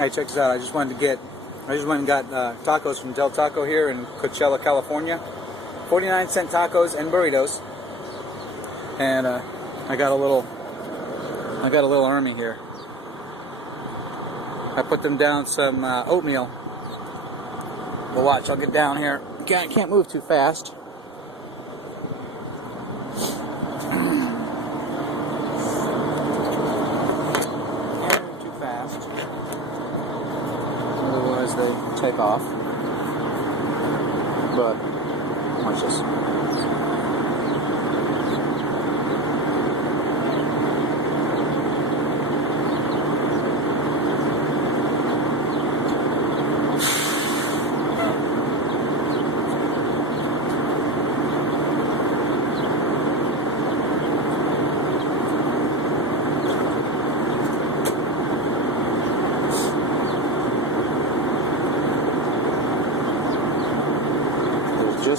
Hey, check this out. I just went and got tacos from Del Taco here in Coachella, California. 49-cent tacos and burritos. And I got a little army here. I put them down some oatmeal. Well, watch. I'll get down here. Can't move too fast. Otherwise they take off. But watch this.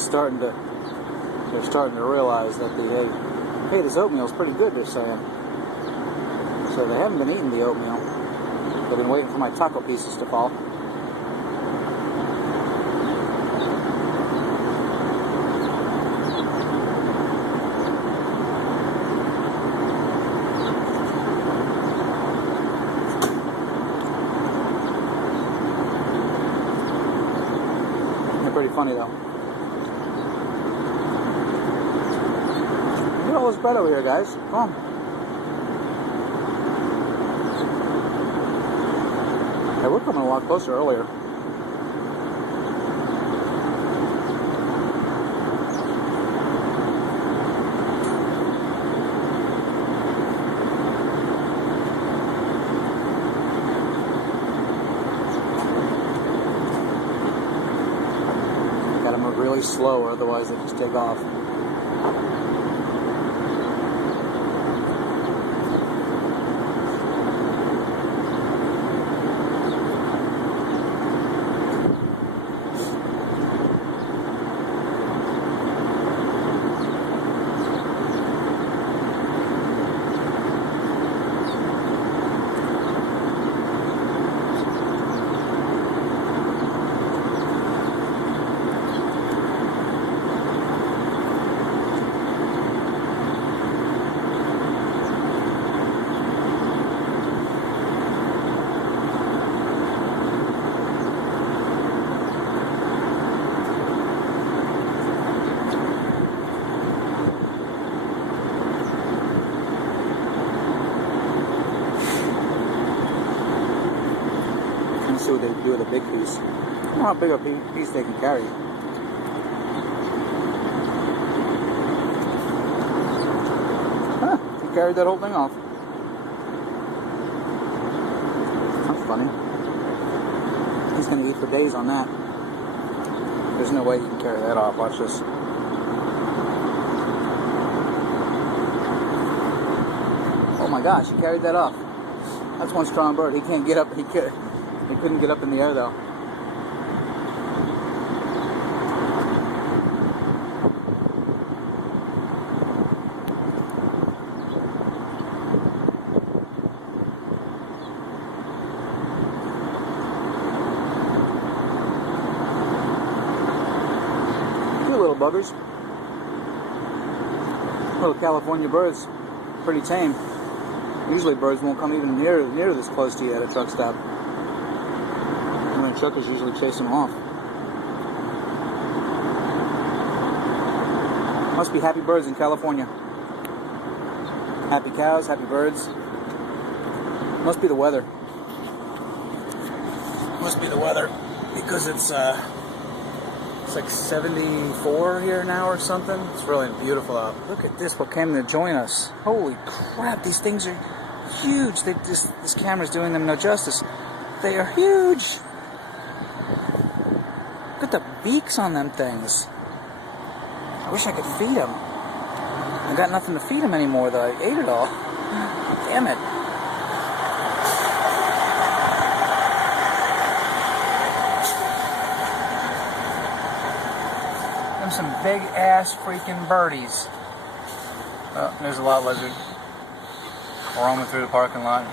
They're starting to realize that hey, this oatmeal's pretty good, they're saying. So they haven't been eating the oatmeal. They've been waiting for my taco pieces to fall. They're pretty funny though. Look at all this bread over here, guys. Come on. Hey, we're coming a lot closer earlier. Gotta move really slow, or otherwise they just take off. See what they do with a big piece. I don't know how big a piece they can carry. Huh, he carried that whole thing off. That's funny. He's going to eat for days on that. There's no way you can carry that off. Watch this. Oh my gosh, he carried that off. That's one strong bird. He can't get up. He couldn't get up in the air though. Two little buggers. Little California birds. Pretty tame. Usually birds won't come even near this close to you at a truck stop. Truckers usually chase them off. Must be happy birds in California. Happy cows, happy birds. Must be the weather. Must be the weather because it's like 74 here now or something. It's really beautiful out. Look at this! What came to join us? Holy crap! These things are huge. This camera's doing them no justice. They are huge. Look at the beaks on them things. I wish I could feed them. I got nothing to feed them anymore, though. I ate it all. Damn it. Them some big-ass freaking birdies. Oh, there's a lot lizard. We're roaming through the parking lot.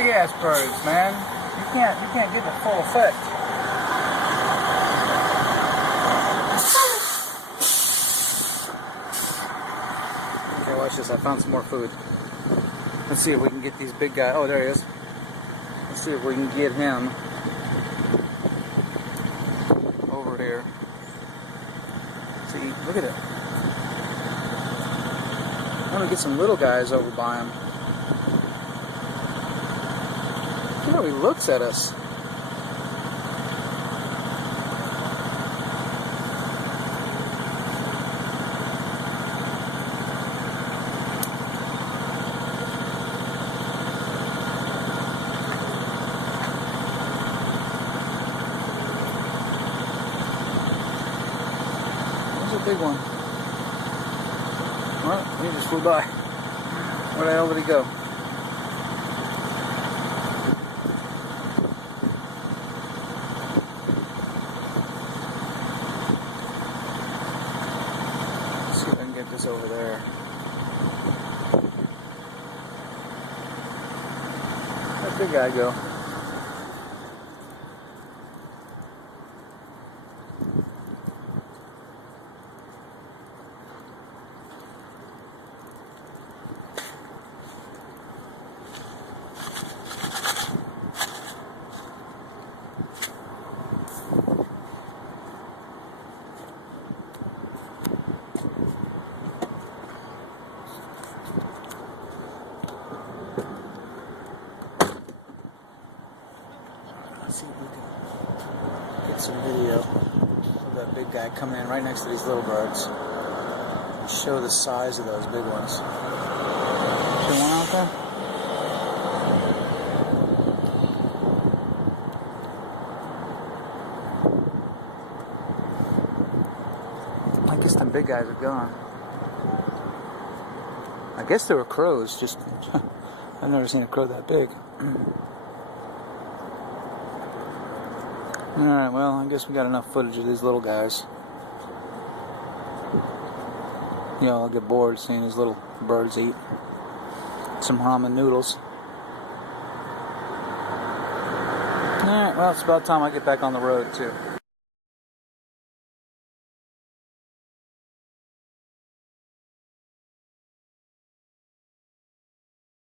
Big ass birds, man. You can't get the full effect. Okay, watch this. I found some more food. Let's see if we can get these big guys. Oh, there he is. Let's see if we can get him over here. See, look at it. Let me get some little guys over by him. Look how he looks at us. There's a big one. Well, he just flew by. Where the hell did he go? Let's see if I can get this over there. Where'd that big guy go? Let's see if we can get some video of that big guy coming in right next to these little birds. Show the size of those big ones. See one out there? I guess them big guys are gone. I guess they were crows, just I've never seen a crow that big. Alright, well, I guess we got enough footage of these little guys. You know, I'll get bored seeing these little birds eat some ramen noodles. Alright, well, it's about time I get back on the road, too.